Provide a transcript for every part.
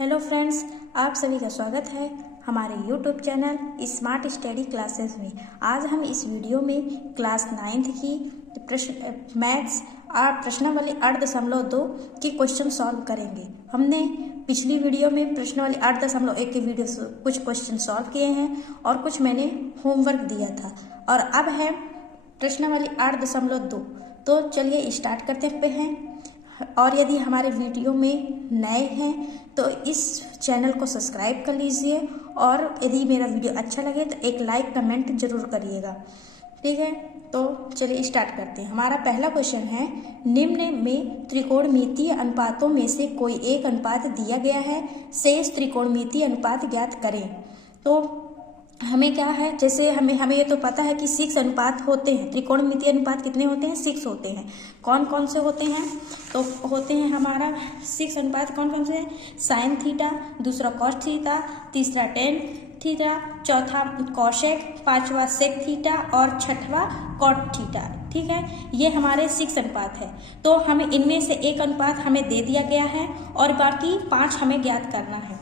Hello friends, आप सभी का स्वागत है हमारे YouTube channel smart study classes में। आज हम इस वीडियो में क्लास 9th की मैथ्स प्रश्नावली 8.2 की क्वेश्चन सॉल्व करेंगे। हमने पिछली वीडियो में प्रश्नावली 8.1 के वीडियो कुछ क्वेश्चन सॉल्व किए हैं और कुछ मैंने होमवर्क दिया था, और अब है प्रश्नावली 8.2। तो चलिए स्टार्ट करते हैं। और यदि हमारे वीडियो में नए हैं तो इस चैनल को सब्सक्राइब कर लीजिए, और यदि मेरा वीडियो अच्छा लगे तो एक लाइक कमेंट जरूर करिएगा। ठीक है, तो चलिए स्टार्ट करते हैं। हमारा पहला क्वेश्चन है, निम्न में त्रिकोणमितीय अनुपातों में से कोई एक अनुपात दिया गया है, शेष त्रिकोणमितीय अनुपात ज्ञात करें। तो हमें क्या है, जैसे हमें ये तो पता है कि 6 अनुपात होते हैं। त्रिकोणमितीय अनुपात कितने होते हैं? 6 होते हैं। कौन कौन से होते हैं? तो होते हैं हमारा 6 अनुपात कौन कौन से हैं? साइन थीटा, दूसरा कॉस थीटा, तीसरा टेन थीटा, चौथा कॉसेक, पांचवा सेक थीटा और छठवा कॉट थीटा। ठीक है, ये हमारे 6 अनुपात है। तो हमें इनमें से एक अनुपात हमें दे दिया गया है और बाकी 5 हमें ज्ञात करना है,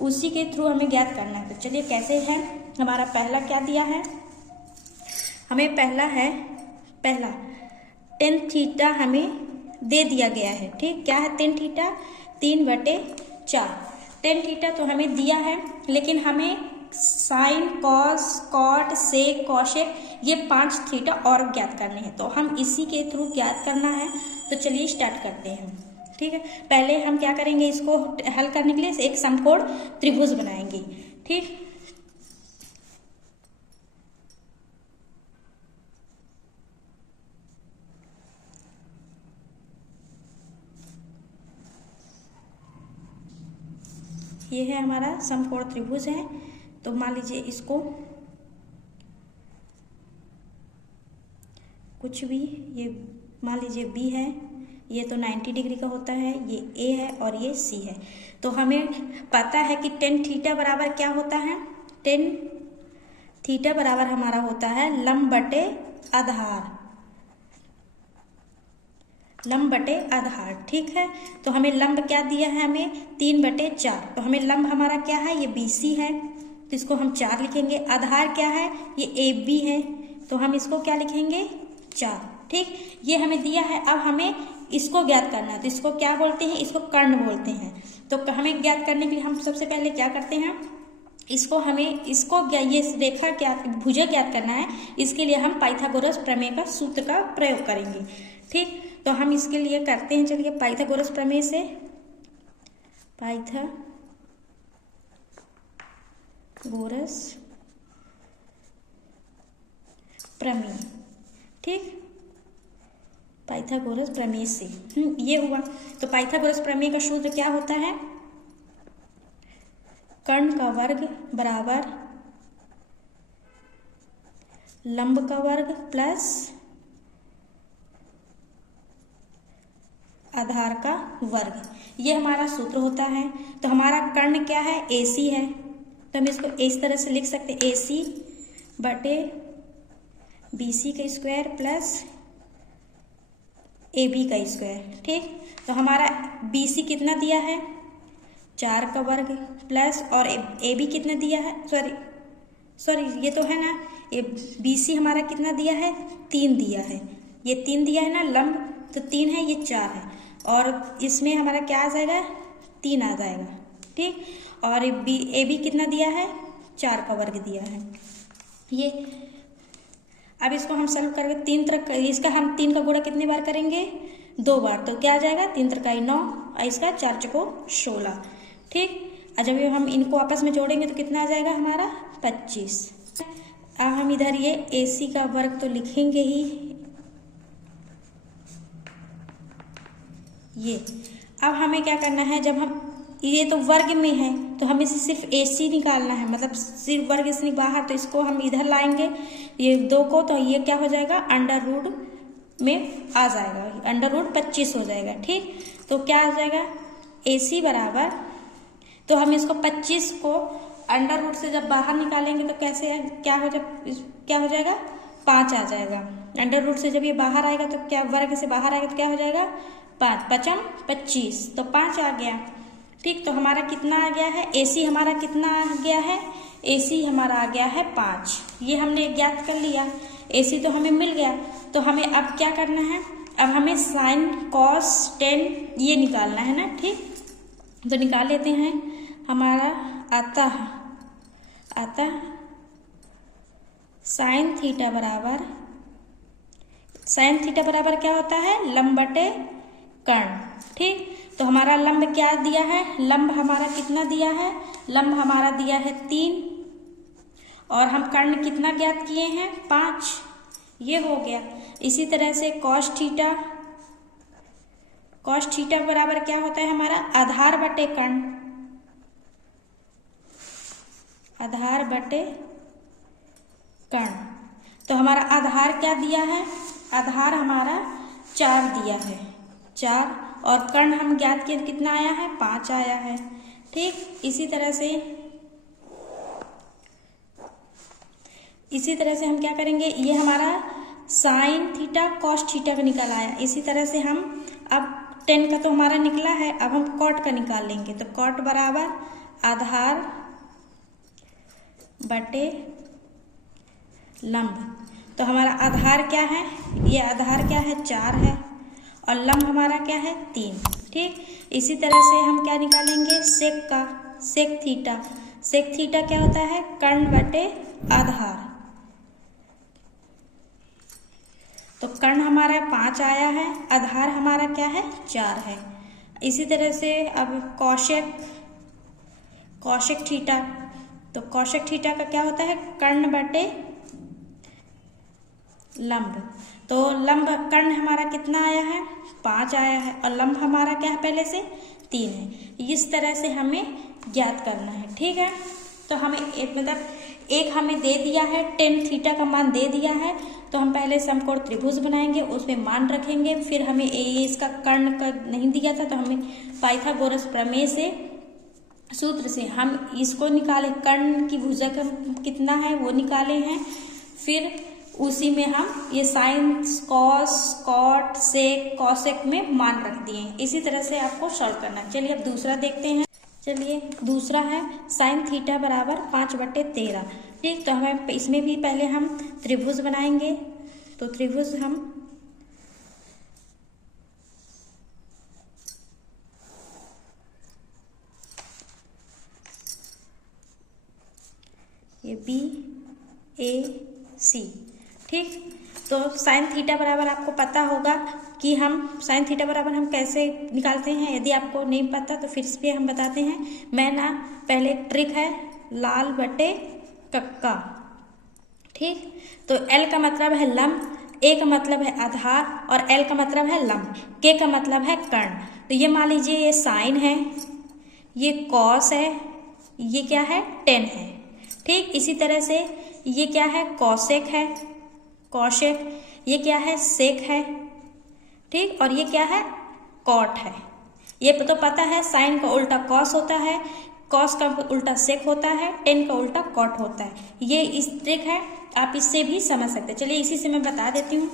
उसी के थ्रू हमें ज्ञात करना है। तो चलिए कैसे है, हमारा पहला क्या दिया है हमें? पहला टेन थीटा हमें दे दिया गया है। ठीक, क्या है टेन थीटा? 3/4 टेन थीटा तो हमें दिया है, लेकिन हमें sign, cos, cot, sec, cosec ये 5 थीटा और ज्ञात करने हैं। तो हम इसी के थ्रू ज्ञात करना है। तो चलिए स्टार्ट करते हैं। ठीक है, पहले हम क्या करेंगे, इसको हल करने के लिए एक समकोण त्रिभुज बनाएंगे। ठीक, ये है हमारा समकोण त्रिभुज है। तो मान लीजिए इसको कुछ भी, ये मान लीजिए बी है, ये तो 90 डिग्री का होता है, ये ए है और ये सी है। तो हमें पता है कि टेन थीटा बराबर क्या होता है? टेन थीटा बराबर हमारा होता है लंब बटे आधार, लंब बटे आधार। ठीक है, तो हमें लंब क्या दिया है? हमें 3/4। तो हमें लंब हमारा क्या है? ये BC है, तो इसको हम 4 लिखेंगे। आधार क्या है? ये AB है, तो हम इसको क्या लिखेंगे? 4। ठीक, ये हमें दिया है। अब हमें इसको ज्ञात करना है। तो इसको क्या बोलते हैं? इसको कर्ण बोलते हैं। तो हमें ज्ञात करने के लिए हम सबसे पहले क्या करते हैं, ये रेखा ज्ञात, भुजा ज्ञात करना है। इसके लिए हम पाइथागोरस प्रमेय का सूत्र का प्रयोग करेंगे। ठीक, तो हम इसके लिए करते हैं, चलिए पाइथागोरस प्रमेय से, पाइथागोरस प्रमेय। ठीक, पाइथागोरस प्रमेय से ये हुआ। तो पाइथागोरस प्रमेय का सूत्र क्या होता है? कर्ण का वर्ग बराबर लंब का वर्ग प्लस आधार का वर्ग, ये हमारा सूत्र होता है। तो हमारा कर्ण क्या है? AC है, तो हम इसको इस तरह से लिख सकते हैं, AC बटे BC का स्क्वायर प्लस AB का स्क्वायर। ठीक, तो हमारा BC कितना दिया है? 4 का वर्ग प्लस, और AB कितना दिया है? सॉरी ये तो है ना, ये BC हमारा कितना दिया है? 3 दिया है। ये 3 दिया है ना, लंब तो 3 है, ये 4 है, और इसमें हमारा क्या आ जाएगा? 3 आ जाएगा। ठीक, और AB कितना दिया है? 4 का वर्ग दिया है। ये अब इसको हम सॉल्व करके 3 तरह इसका हम 3 का गुणा कितनी बार करेंगे? 2 बार। तो क्या आ जाएगा? 3 3 9 और इसका 4 4 16। ठीक, और जब हम इनको आपस में जोड़ेंगे तो कितना आ जाएगा हमारा? 25। अब हम इधर ये AC का वर्ग तो लिखेंगे ही, ये। अब हमें क्या करना है, जब हम ये तो वर्ग में है तो हमें सिर्फ AC निकालना है, मतलब सिर्फ वर्ग से बाहर, तो इसको हम इधर लाएंगे ये 2 को, तो ये क्या हो जाएगा? अंडर रूट में आ जाएगा, अंडर रूट 25 हो जाएगा। ठीक, तो क्या आ जाएगा? AC बराबर, तो हम इसको 25 को अंडर रूट से जब बाहर निकालेंगे तो कैसे है, क्या हो जाएगा? 5 आ जाएगा। अंडर रूट से जब ये बाहर आएगा तो क्या, वर्ग से बाहर आएगा तो क्या हो जाएगा? 5 5 25, तो 5 आ गया। ठीक, तो हमारा कितना आ गया है, AC हमारा कितना आ गया है, AC हमारा आ गया है 5। ये हमने ज्ञात कर लिया, AC तो हमें मिल गया। तो हमें अब क्या करना है, अब हमें साइन कॉस टेन ये निकालना है ना। ठीक, तो निकाल लेते हैं। हमारा आता साइन थीटा बराबर क्या होता है, लंब बटे कर्ण। ठीक, तो हमारा लंब क्या दिया है, लंब हमारा कितना दिया है, लंब हमारा दिया है 3 और हम कर्ण कितना ज्ञात किए हैं, 5। ये हो गया। इसी तरह से कॉस थीटा बराबर क्या होता है हमारा, आधार बटे कर्ण, आधार बटे कर्ण। तो हमारा आधार क्या दिया है, आधार हमारा 4 दिया है, 4, और कर्ण हम ज्ञात किए कितना आया है, 5 आया है। ठीक, इसी तरह से हम क्या करेंगे, ये हमारा साइन थीटा कॉस थीटा का निकल आया। इसी तरह से हम अब टेन का तो हमारा निकला है, अब हम कॉट का निकाल लेंगे। तो कॉट बराबर आधार बटे लंब। तो हमारा आधार क्या है, ये आधार क्या है, 4 है, और लंब हमारा क्या है, 3। ठीक, इसी तरह से हम क्या निकालेंगे, सेक थीटा क्या होता है, कर्ण बटे आधार। तो कर्ण हमारा 5 आया है, आधार हमारा क्या है, 4 है। इसी तरह से अब कौशिक थीटा, तो कौशिक थीटा का क्या होता है, कर्ण बटे लंब। तो लंब कर्ण हमारा कितना आया है, 5 आया है, और लंब हमारा क्या है, पहले से 3 है। इस तरह से हमें ज्ञात करना है। ठीक है, तो हमें एक हमें दे दिया है, टेन थीटा का मान दे दिया है। तो हम पहले समकोण त्रिभुज बनाएंगे, उसमें मान रखेंगे। फिर हमें इसका कर्ण का नहीं दिया था, तो हमें पाइथागोरस प्रमेय से सूत्र से हम इसको निकाले, कर्ण की भुजा का कितना है वो निकाले हैं। फिर उसी में हम ये sine cos cot sec cosec में मान रख दिए हैं। इसी तरह से आपको सॉल्व करना है। चलिए अब दूसरा देखते हैं। चलिए दूसरा है साइन थीटा बराबर 5/13। ठीक, तो हमें इसमें भी पहले हम त्रिभुज बनाएंगे। तो त्रिभुज हम ये BAC। ठीक, तो साइन थीटा बराबर आपको पता होगा कि हम साइन थीटा बराबर हम कैसे निकालते हैं। यदि आपको नहीं पता तो फिर इस पे हम बताते हैं। मैं ना पहले एक ट्रिक है, लाल बटे कक्का। ठीक, तो L का मतलब है लंब, A का मतलब है आधार, और L का मतलब है लंब, K का मतलब है कर्ण। तो ये मान लीजिए ये साइन है, ये कॉस है, ये क्या है, टेन है। ठीक, इसी तरह से ये क्या है, कौशिक है, कौशिक, ये क्या है, सेक है। ठीक, और ये क्या है, कॉट है। ये तो पता है, साइन का उल्टा कॉस होता है, कॉस का उल्टा सेक होता है, टेन का उल्टा कॉट होता है। ये इस ट्रिक है, आप इससे भी समझ सकते हैं। चलिए इसी से मैं बता देती हूँ।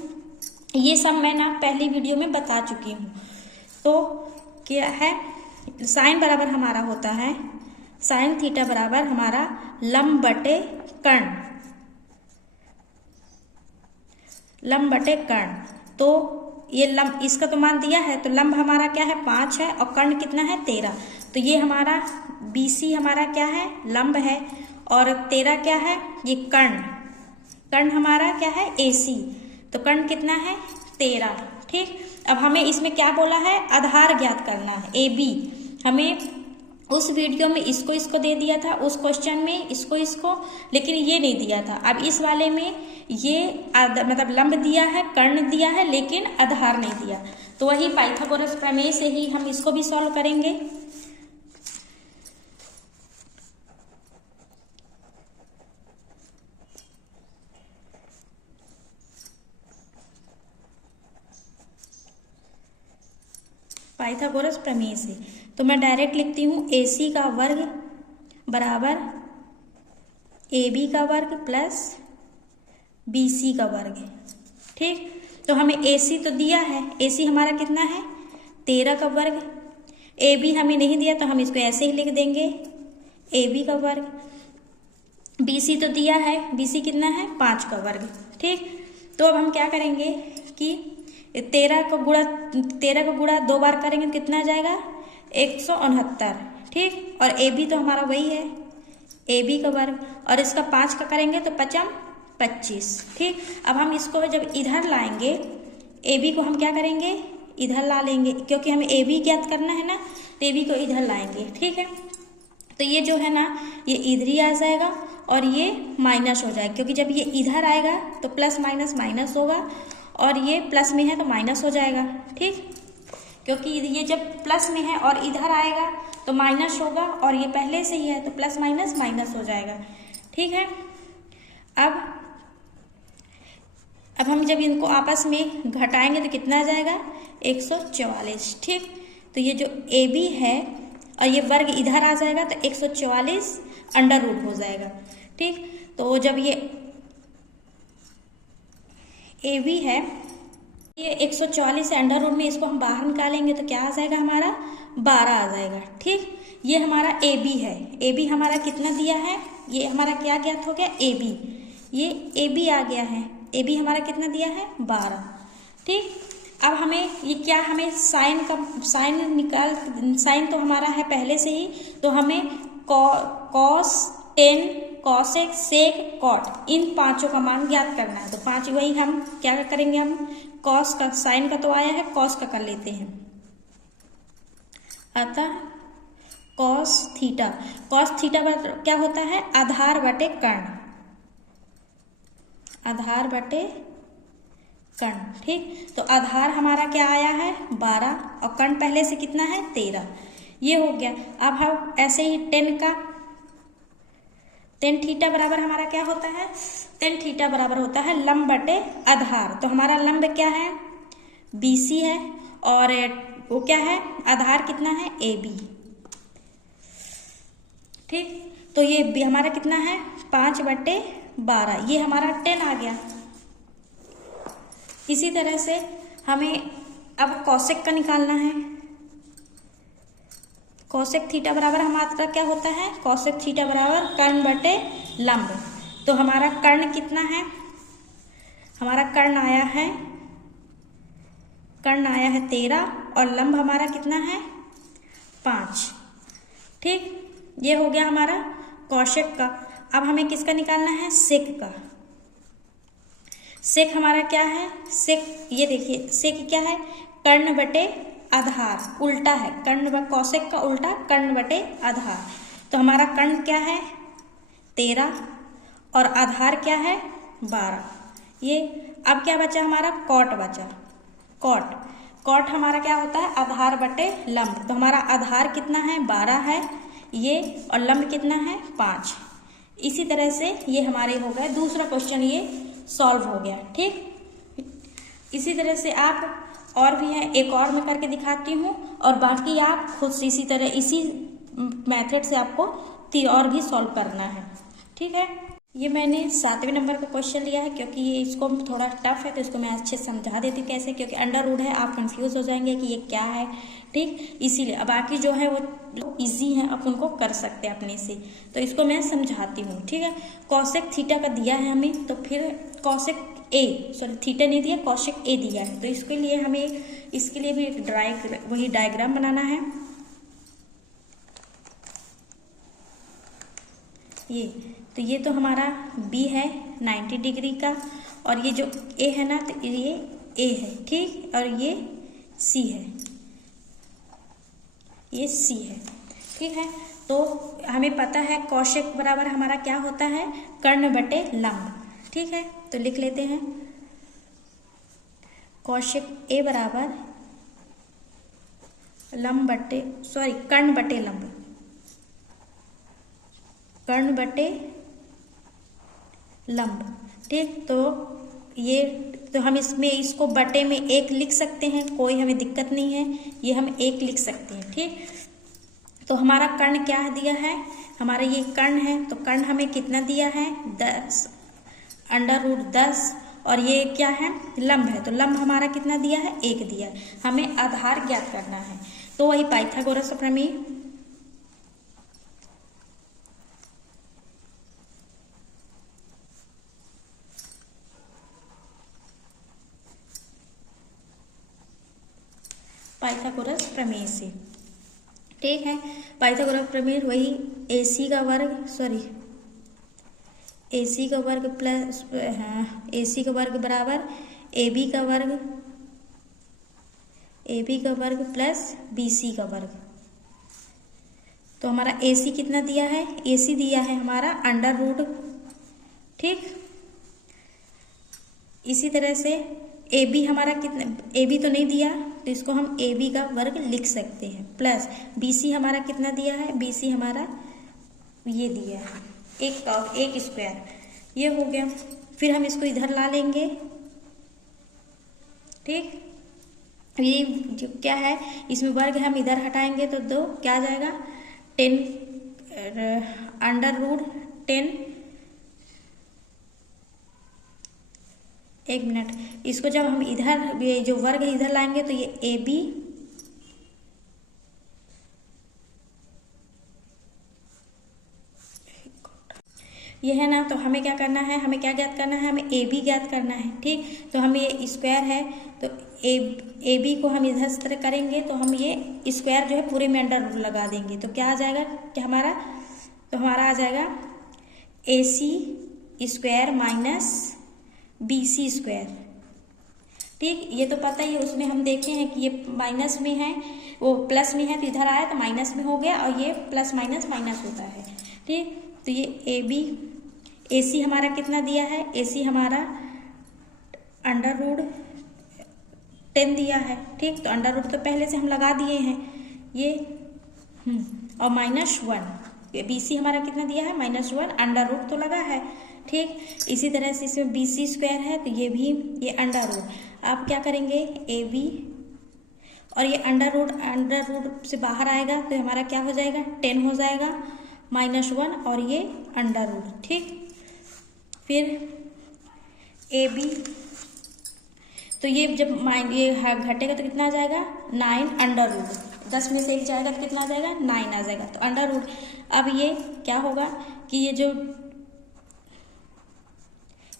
ये सब मैं ना पहली वीडियो में बता चुकी हूँ। तो क्या है, साइन बराबर हमारा होता है, साइन थीटा बराबर हमारा लंब बटे कर्ण, लंब बटे कर्ण। तो ये लंब, इसका तो मान दिया है, तो लंब हमारा क्या है, 5 है, और कर्ण कितना है, 13। तो ये हमारा BC हमारा क्या है, लंब है, और 13 क्या है, ये कर्ण, कर्ण हमारा क्या है, AC। तो कर्ण कितना है, 13। ठीक, अब हमें इसमें क्या बोला है, आधार ज्ञात करना है, AB। हमें उस वीडियो में इसको दे दिया था, उस क्वेश्चन में इसको, लेकिन ये नहीं दिया था। अब इस वाले में ये मतलब लंब दिया है, कर्ण दिया है, लेकिन आधार नहीं दिया। तो वही पाइथागोरस प्रमेय से ही हम इसको भी सॉल्व करेंगे। पाइथागोरस प्रमेय से तो मैं डायरेक्ट लिखती हूँ, AC का वर्ग बराबर AB का वर्ग प्लस BC का वर्ग। ठीक, तो हमें AC तो दिया है, AC हमारा कितना है, 13 का वर्ग। ए बी हमें नहीं दिया तो हम इसको ऐसे ही लिख देंगे, ए बी का वर्ग। बी सी तो दिया है, बी सी कितना है 5 का वर्ग। ठीक, तो अब हम क्या करेंगे कि 13 का गुणा 2 बार करेंगे तो कितना आ जाएगा 169। ठीक, और ए बी तो हमारा वही है, ए बी का वर्ग, और इसका 5 का करेंगे तो 5 25। ठीक, अब हम इसको जब इधर लाएंगे, ए बी को हम क्या करेंगे इधर ला लेंगे, क्योंकि हमें ए बी ज्ञात करना है ना, तो ए बी को इधर लाएंगे। ठीक है, तो ये जो है ना ये इधर ही आ जाएगा और ये माइनस हो जाएगा, क्योंकि जब ये इधर आएगा तो प्लस माइनस माइनस होगा, और ये प्लस में है तो माइनस हो जाएगा। ठीक, क्योंकि ये जब प्लस में है और इधर आएगा तो माइनस होगा, और ये पहले से ही है तो प्लस माइनस माइनस हो जाएगा। ठीक है, अब हम जब इनको आपस में घटाएंगे तो कितना आ जाएगा 144। ठीक, तो ये जो ए बी है और ये वर्ग इधर आ जाएगा तो 144 अंडर रूट हो जाएगा। ठीक, तो जब ये ए बी है, ये 144 से अंडर रूट में इसको हम बाहर निकालेंगे तो क्या आ जाएगा हमारा 12 आ जाएगा। ठीक, ये हमारा ए बी है, ए बी हमारा कितना दिया है, ये हमारा क्या ज्ञात हो गया ए बी, ये ए बी आ गया है, ए बी हमारा कितना दिया है 12। ठीक, अब हमें ये क्या, हमें साइन तो हमारा है पहले से ही, तो हमें cos, tan, cosec, sec, cot इन पांचों का मान ज्ञात करना है। तो 5 वही हम क्या करेंगे, हम कॉस का, साइन का तो आया है, कॉस का कर लेते हैं। अतः कॉस थीटा क्या होता है आधार बटे कर्ण, आधार बटे कर्ण। ठीक, तो आधार हमारा क्या आया है 12 और कर्ण पहले से कितना है 13, ये हो गया। अब हम ऐसे ही टेन थीटा बराबर हमारा क्या होता है, टेन थीटा बराबर होता है लंब बटे आधार। तो हमारा लंब क्या है BC है, और वो क्या है आधार कितना है AB। ठीक, तो ये हमारा कितना है 5/12, ये हमारा 10 आ गया। इसी तरह से हमें अब कॉसेक का निकालना है। कॉसेक थीटा बराबर हमारा क्या होता है, कॉसेक थीटा बराबर कर्ण बटे लंब। तो हमारा कर्ण कितना है, हमारा कर्ण आया है 13 और लंब हमारा कितना है 5। ठीक, ये हो गया हमारा कॉसेक का। अब हमें किसका निकालना है सेक का। सेक हमारा क्या है, सेक ये देखिए सेक क्या है कर्ण बटे आधार, उल्टा है कर्ण, कॉसेक का उल्टा कर्ण बटे आधार। तो हमारा कर्ण क्या है 13 और आधार क्या है 12। ये अब क्या बचा हमारा कॉट बचा, कॉट हमारा क्या होता है आधार बटे लंब। तो हमारा आधार कितना है 12 है ये, और लंब कितना है 5। इसी तरह से ये हमारे हो गए, दूसरा क्वेश्चन ये सॉल्व हो गया। ठीक, इसी तरह से आप और भी है, एक और मैं करके दिखाती हूँ, और बाकी आप खुद से इसी तरह इसी मेथड से आपको और भी सॉल्व करना है। ठीक है, ये मैंने 7वें नंबर का क्वेश्चन लिया है, क्योंकि ये इसको थोड़ा टफ है तो इसको मैं अच्छे से समझा देती हूँ कैसे, क्योंकि अंडर रूट है आप कंफ्यूज हो जाएंगे कि ये क्या है। ठीक, इसीलिए अब बाकी जो है वो इजी है, आप उनको कर सकते हैं अपने से, तो इसको मैं समझाती हूँ। ठीक है, कॉसेक थीटा का दिया है हमें, तो फिर कॉसेक थीटा नहीं दिया, कॉसेक ए दिया है, तो इसके लिए हमें इसके लिए भी एक डायग्राम बनाना है। ये तो हमारा बी है 90 डिग्री का, और ये जो ए है ना तो ये ए है। ठीक, और ये सी है, ये सी है। ठीक है, तो हमें पता है कॉसेक बराबर हमारा क्या होता है कर्ण बटे लंब। ठीक है, तो लिख लेते हैं कॉसेक ए बराबर कर्ण बटे लंब, कर्ण बटे लंब। ठीक, तो हम इसमें इसको बटे में 1 लिख सकते हैं, कोई हमें दिक्कत नहीं है, ये हम 1 लिख सकते हैं। ठीक, तो हमारा कर्ण क्या दिया है, हमारा ये कर्ण है, तो कर्ण हमें कितना दिया है 10 अंडर रूट 10, और ये क्या है लंब है, तो लंब हमारा कितना दिया है 1 दिया है। हमें आधार ज्ञात करना है, तो तो वही पाइथागोरस प्रमेय। पाइथागोरस प्रमेय से, ठीक है। पाइथागोरस प्रमेय वही AC का वर्ग प्लस AC का वर्ग बराबर AB का वर्ग प्लस BC का वर्ग। तो हमारा AC कितना दिया है, AC दिया है हमारा अंडर रूट, ठीक। इसी तरह से AB हमारा कितना, AB तो नहीं दिया तो इसको हम AB का वर्ग लिख सकते हैं, प्लस BC हमारा कितना दिया है, BC हमारा ये दिया है एक स्क्वायर, ये हो गया। फिर हम इसको इधर ला लेंगे, ठीक। ये जो क्या है, इसमें वर्ग हम इधर हटाएंगे तो 2 क्या आ जाएगा, 10 अंडर रूट 10, एक मिनट, इसको जब हम इधर ये जो वर्ग है इधर लाएंगे तो ये AB ये है ना, तो हमें क्या करना है, हमें क्या ज्ञात करना है, हमें AB ज्ञात करना है, ठीक। तो हम ये स्क्वायर है तो AB को हम इधर से तरह करेंगे तो हम ये स्क्वायर जो है पूरे में अंडर रूट लगा देंगे तो क्या आ जाएगा, क्या हमारा, तो हमारा आ जाएगा AC square minus BC square, ठीक। ये तो पता ही है, उसमें हम देखे हैं कि ये माइनस में है, वो प्लस में है तो इधर आया तो माइनस में हो गया, और ये प्लस माइनस माइनस होता है, ठीक। तो ये AC हमारा कितना दिया है, AC हमारा अंडर रूट 10 दिया है, ठीक। तो अंडर रूट तो पहले से हम लगा दिए हैं ये, और -1 BC हमारा कितना दिया है, -1 अंडर रूट तो लगा है, ठीक। इसी तरह से इसमें BC स्क्वायर है तो ये भी ये अंडर रूट। आप क्या करेंगे, AB और ये अंडर रूट से बाहर आएगा तो हमारा क्या हो जाएगा, 10 हो जाएगा, -1 और ये अंडर रूट, ठीक। फिर AB, तो ये जब ये घटेगा तो कितना आ जाएगा, 9 अंडर रूट, 10 में से 1 जाएगा तो कितना आ जाएगा, 9 आ जाएगा, तो अंडर रूट। अब ये क्या होगा कि ये जो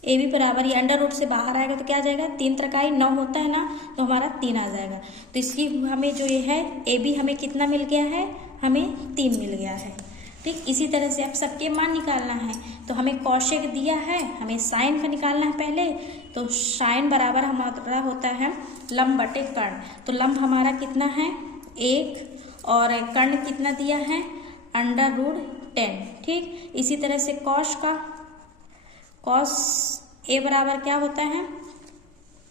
AB बराबर ये अंडर रूट से बाहर आएगा तो क्या आ जाएगा, 3 त्रिकाई 9 होता है ना, तो हमारा 3 आ जाएगा। तो इसकी हमें जो ये है AB हमें कितना मिल गया है, हमें 3 मिल गया है, ठीक। इसी तरह से अब सबके मान निकालना है, तो हमें कौशिक दिया है, हमें साइन का निकालना है पहले। तो साइन बराबर हमारा होता है लंब बटे कर्ण, तो लंब हमारा कितना है 1 और कर्ण कितना दिया है अंडर रूट 10, ठीक। इसी तरह से कॉस A बराबर क्या होता है,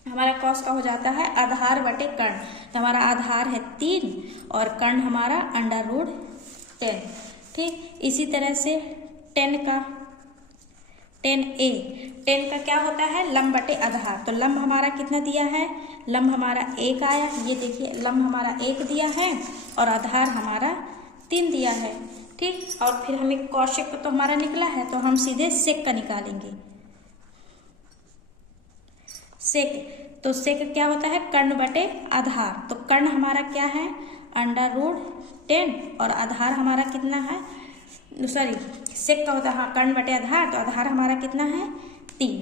हमारा कॉस का हो जाता है आधार बटे कर्ण, तो हमारा आधार है 3 और कर्ण हमारा अंडर रूट 10, ठीक। इसी तरह से 10 का क्या होता है लंब बटे आधार, तो लंब हमारा कितना दिया है, लंब हमारा 1 आया, ये देखिए लंब हमारा 1 दिया है और आधार हमारा 3 दिया है, ठीक। और फिर हमें कौशिक तो हमारा निकला है तो हम सीधे सेक का निकालेंगे, सेक। तो सेक क्या होता है कर्ण बटे आधार, तो कर्ण हमारा क्या है अंडर रूट 10 और आधार हमारा कितना है, सेक का होता है हाँ कर्ण बटे आधार, तो आधार हमारा कितना है 3,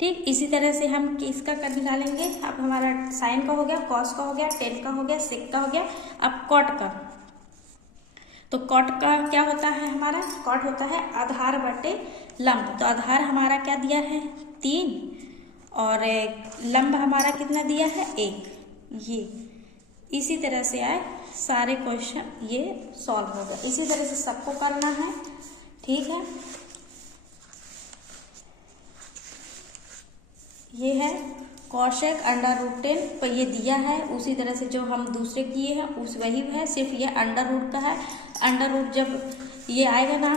ठीक। इसी तरह से हम किसका कर निकालेंगे, अब हमारा साइन का हो गया, कॉस का हो गया, 10 का हो गया, सेक का हो गया। अब कॉट का, तो कॉट का क्या होता है, हमारा कॉट होता है आधार बटे लंब, तो आधार हमारा क्या दिया है 3 और लंब हमारा कितना दिया है 1, ये इसी तरह से आए सारे क्वेश्चन ये सॉल्व हो गए। इसी तरह से सबको करना है, ठीक है। ये है कौशिक अंडर रूट 10 पर ये दिया है, उसी तरह से जो हम दूसरे किए हैं उस वही है, सिर्फ ये अंडर रूट का है। अंडर रूट जब ये आएगा ना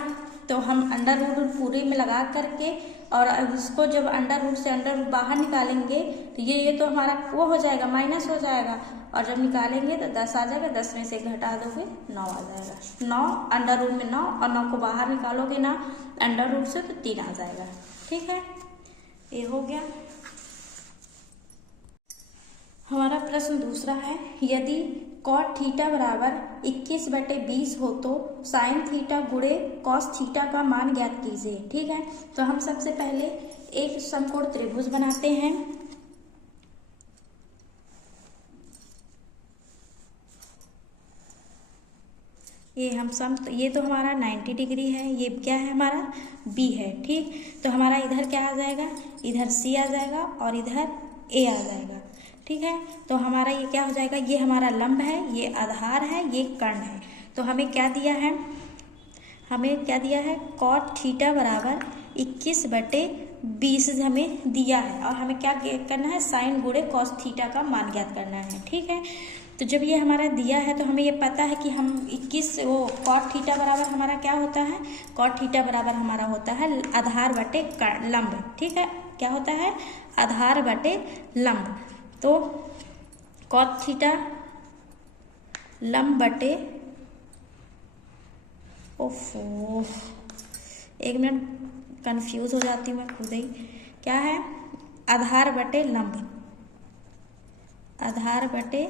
तो हम अंडर रूट पूरे में लगा करके और इसको जब अंडर रूट से अंडर रूट बाहर निकालेंगे तो ये तो हमारा वो हो जाएगा माइनस हो जाएगा, और जब निकालेंगे तो 10 आ जाएगा, 10 में से घटा दोगे 9 आ जाएगा, 9 अंडर रूट में 9 और 9 को बाहर निकालोगे ना अंडर रूट से तो 3 आ जाएगा, ठीक है। ये हो गया। हमारा प्रश्न दूसरा है, यदि कॉट थीटा बराबर 21/20 हो तो साइन थीटा गुणे कॉस थीटा का मान ज्ञात कीजिए। ठीक है, तो हम सबसे पहले एक समकोण त्रिभुज बनाते हैं। ये तो हमारा 90 डिग्री है, ये क्या है हमारा बी है। ठीक, तो हमारा इधर क्या आ जाएगा, इधर सी आ जाएगा और इधर ए आ जाएगा। ठीक है, तो हमारा ये क्या हो जाएगा, ये हमारा लंब है, ये आधार है, ये कर्ण है। तो हमें क्या दिया है, कॉट थीटा बराबर 21/20 हमें दिया है और हमें क्या करना है, साइन गुणे कॉस थीटा का मान ज्ञात करना है। ठीक है, तो जब ये हमारा दिया है तो हमें ये पता है कि हम कॉट थीटा बराबर हमारा क्या होता है, कॉट थीटा बराबर हमारा होता है आधार बटे लंब। ठीक है, क्या होता है, आधार बटे लंब। तो कॉट थीटा लंब बटे, ओफो एक मिनट कंफ्यूज हो जाती हूँ मैं खुद ही, क्या है, आधार बटे लंब, आधार बटे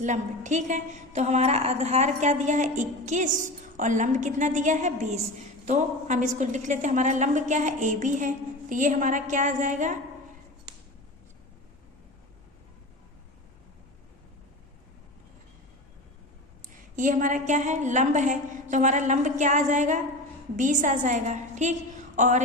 लंब। ठीक है, तो हमारा आधार क्या दिया है 21 और लंब कितना दिया है 20। तो हम इसको लिख लेते हैं, हमारा लंब क्या है ए बी है, तो ये हमारा क्या आ जाएगा, ये हमारा क्या है लंब है, तो हमारा लंब क्या आ जाएगा 20 आ जाएगा। ठीक, और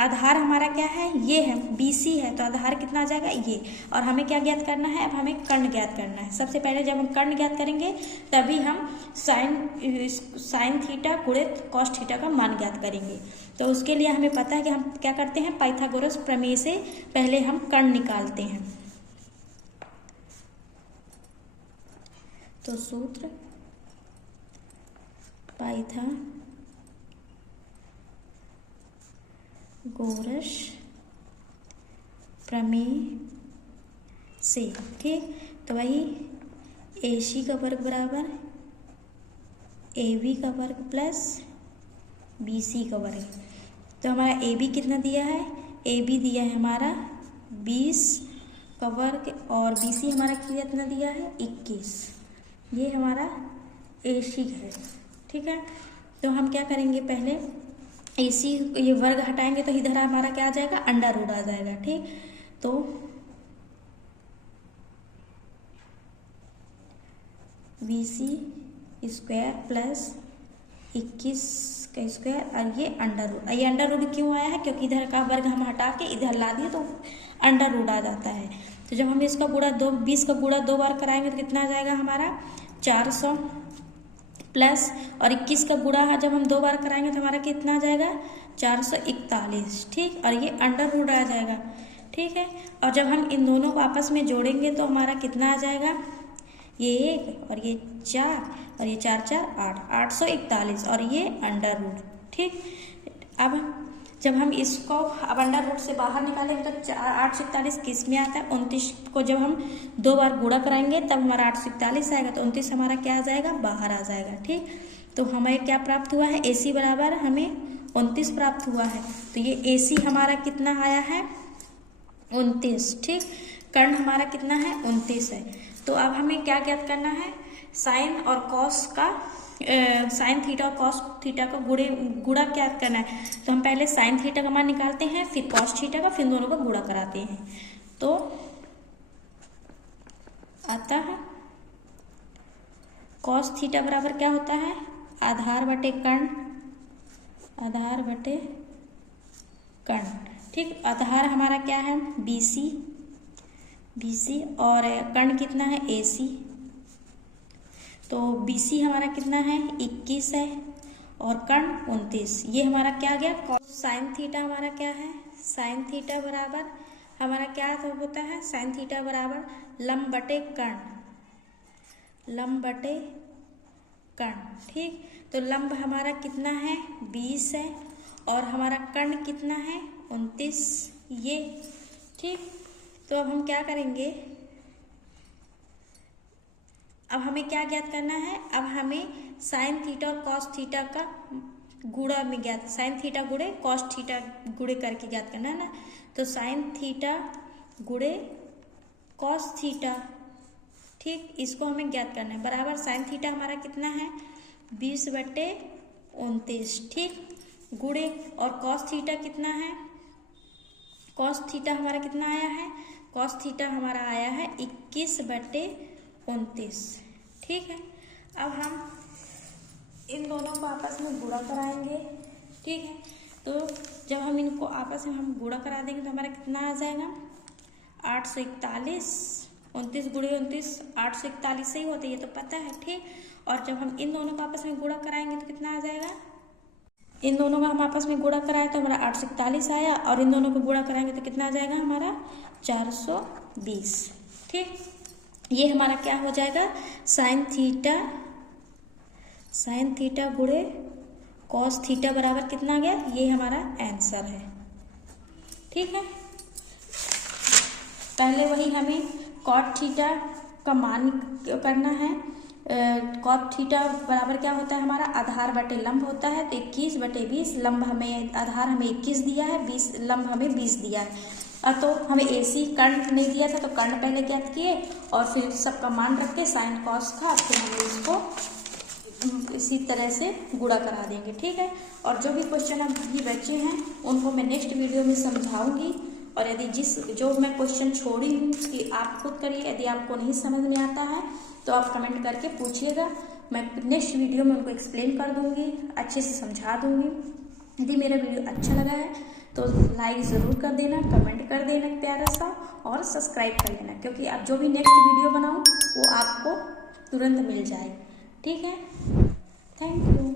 आधार हमारा क्या है, ये है BC है, तो आधार कितना आ जाएगा ये। और हमें क्या ज्ञात करना है, अब हमें कर्ण ज्ञात करना है। सबसे पहले जब हम कर्ण ज्ञात करेंगे तभी हम साइन थीटा गुणे कॉस थीटा का मान ज्ञात करेंगे। तो उसके लिए हमें पता है कि हम क्या करते हैं, पाइथागोरस प्रमेय से पहले हम कर्ण निकालते हैं। तो सूत्र पाइथागोरस प्रमेय से। ठीक, तो वही AC का वर्ग बराबर AB का वर्ग प्लस BC का वर्ग। तो हमारा AB कितना दिया है, AB दिया है हमारा 20 का वर्ग और BC हमारा कितना दिया है 21। ये हमारा AC है। ठीक है, तो हम क्या करेंगे, पहले AC ये वर्ग हटाएंगे तो इधर हमारा क्या आ जाएगा, अंडर रूट आ जाएगा। ठीक, तो BC स्क्वायर प्लस 21 का स्क्वायर और ये अंडर रूट। ये अंडर रूट क्यों आया है, क्योंकि इधर का वर्ग हम हटा के इधर ला दिए तो अंडर रूट आ जाता है। तो जब हम इसका गुणा 20 का गुणा 2 बार कराएंगे तो कितना आ जाएगा हमारा 400 प्लस, और 21 का गुणा जब हम 2 बार कराएंगे तो हमारा कितना आ जाएगा 441। ठीक, और ये अंडर रूट आ जाएगा। ठीक है, और जब हम इन दोनों को आपस में जोड़ेंगे तो हमारा कितना आ जाएगा, ये 1 और ये 4 और ये 4 4 8, 841 और ये अंडर रूट। ठीक, अब जब हम इसको अब अंडर रूट से बाहर निकालेंगे तो 841 किस में आता है, 29 को जब हम 2 बार गुणा कराएंगे तब हमारा 841 आएगा, तो 29 हमारा क्या आ जाएगा, बाहर आ जाएगा। ठीक, तो हमें क्या प्राप्त हुआ है, AC बराबर हमें 29 प्राप्त हुआ है। तो ये AC हमारा कितना आया है 29। ठीक, कर्ण हमारा कितना है 29 है। तो अब हमें क्या ज्ञात करना है, साइन और कॉस का साइन थीटा और कॉस थीटा का गुणा क्या करना है। तो हम पहले साइन थीटा का मान निकालते हैं, फिर कॉस थीटा का, फिर दोनों का गुणा कराते हैं। तो आता है कॉस थीटा बराबर क्या होता है, आधार बटे कर्ण, आधार बटे कर्ण। ठीक, आधार हमारा क्या है BC और कर्ण कितना है AC। तो BC हमारा कितना है 21 है और कर्ण 29। ये हमारा क्या गया, साइन थीटा हमारा क्या है, साइन थीटा बराबर हमारा क्या होता है, साइन थीटा बराबर लंब बटे कर्ण, लंब बटे कर्ण। ठीक, तो लंब हमारा कितना है 20 है और हमारा कर्ण कितना है 29 ये। ठीक, तो अब हम क्या करेंगे, अब हमें क्या ज्ञात करना है, अब हमें साइन थीटा और कॉस थीटा का गुणा में ज्ञात, साइन थीटा गुणे कॉस थीटा गुणे करके ज्ञात करना है ना। तो साइन थीटा गुणे कॉस थीटा। ठीक, इसको हमें ज्ञात करना है। बराबर साइन थीटा हमारा कितना है 20/29, ठीक, गुणे और कॉस थीटा कितना है, कॉस थीटा हमारा कितना आया है, कॉस थीटा हमारा आया है 21/29, ठीक है। अब हम इन दोनों को आपस में गुणा कराएंगे, ठीक है। तो जब हम इनको आपस में हम गुणा करा देंगे तो हमारा कितना आ जाएगा 841, 29 गुणे 29 841 सही होते, ये तो पता है, ठीक। और जब हम इन दोनों को आपस में गुणा कराएंगे तो कितना आ जाएगा, इन दोनों का हम आपस में गुणा कराए तो हमारा 841 आया, और इन दोनों को गुणा कराएंगे तो कितना आ जाएगा हमारा 420, ठीक। ये हमारा क्या हो जाएगा साइन थीटा गुणे कॉस थीटा बराबर कितना आ गया, ये हमारा आंसर है, ठीक है। पहले वही हमें कॉट थीटा का मान करना है। कॉट थीटा बराबर क्या होता है हमारा आधार बटे लंब होता है, तो 21/20, लंब हमें आधार हमें 21 दिया है, 20 लंब हमें 20 दिया है। तो हमें AC कर्ण नहीं दिया था तो कर्ण पहले ज्ञात किए और फिर सबका मान रख के साइन कॉस का फिर हम इसको इसी तरह से गुणा करा देंगे, ठीक है। और जो भी क्वेश्चन अभी बचे हैं उनको मैं नेक्स्ट वीडियो में समझाऊंगी। और यदि जो मैं क्वेश्चन छोड़ी हूँ कि आप खुद करिए, यदि आपको नहीं समझ में आता है तो आप कमेंट करके पूछिएगा, मैं नेक्स्ट वीडियो में उनको एक्सप्लेन कर दूंगी, अच्छे से समझा दूंगी। यदि मेरा वीडियो अच्छा लगा है तो लाइक ज़रूर कर देना, कमेंट कर देना प्यारा सा, और सब्सक्राइब कर लेना, क्योंकि अब जो भी नेक्स्ट वीडियो बनाऊँ वो आपको तुरंत मिल जाए, ठीक है। Thank you.